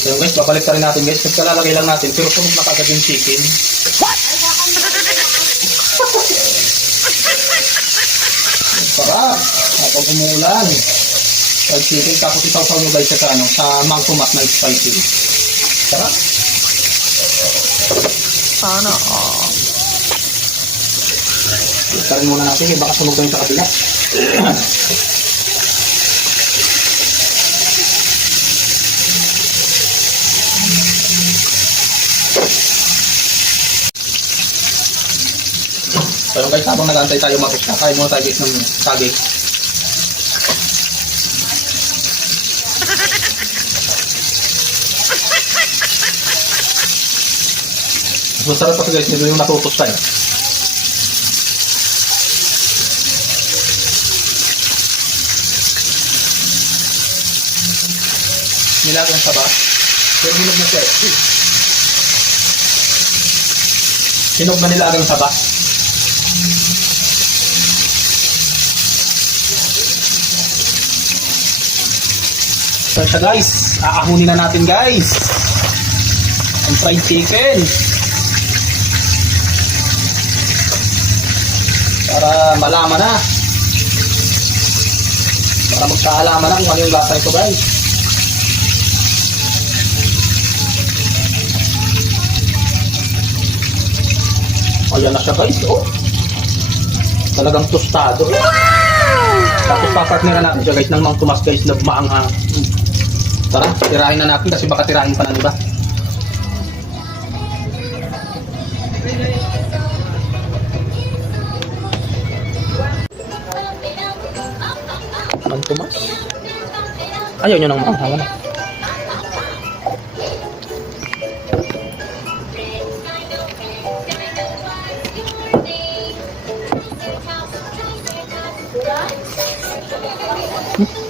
So guys, babalik rin natin guys. Nagkalalagay lang natin pero sunog na kagad yung chicken. Sarap! Kapag umulan. Fried chicken. Tapos isaw-saw nyo guys sa ano, sa mang tomat na spicy. Sarap! Sana Tarin muna natin, baka sunog na yung sa kabila. Pero guys, habang nag-aantay tayo matos na, kain muna tayo guys ng saging. Mas masarap kasi guys, nito yung natutos tayo. Nilagang saba. Pero hinog na siya eh. Hinog na nilagang saba. So siya guys, aahunin na natin guys ang fried chicken para malaman na, para magkaalaman na kung ano yung lasa nito guys. Ayan na siya guys, oh. Talagang tostado. Tapos papartneran natin siya guys ng mang tumas guys na maanghang. Tara, tirahin na natin kasi baka tirahin pa ng iba. Mang tumas? Ayaw nyo ng maanghang na. Hmm?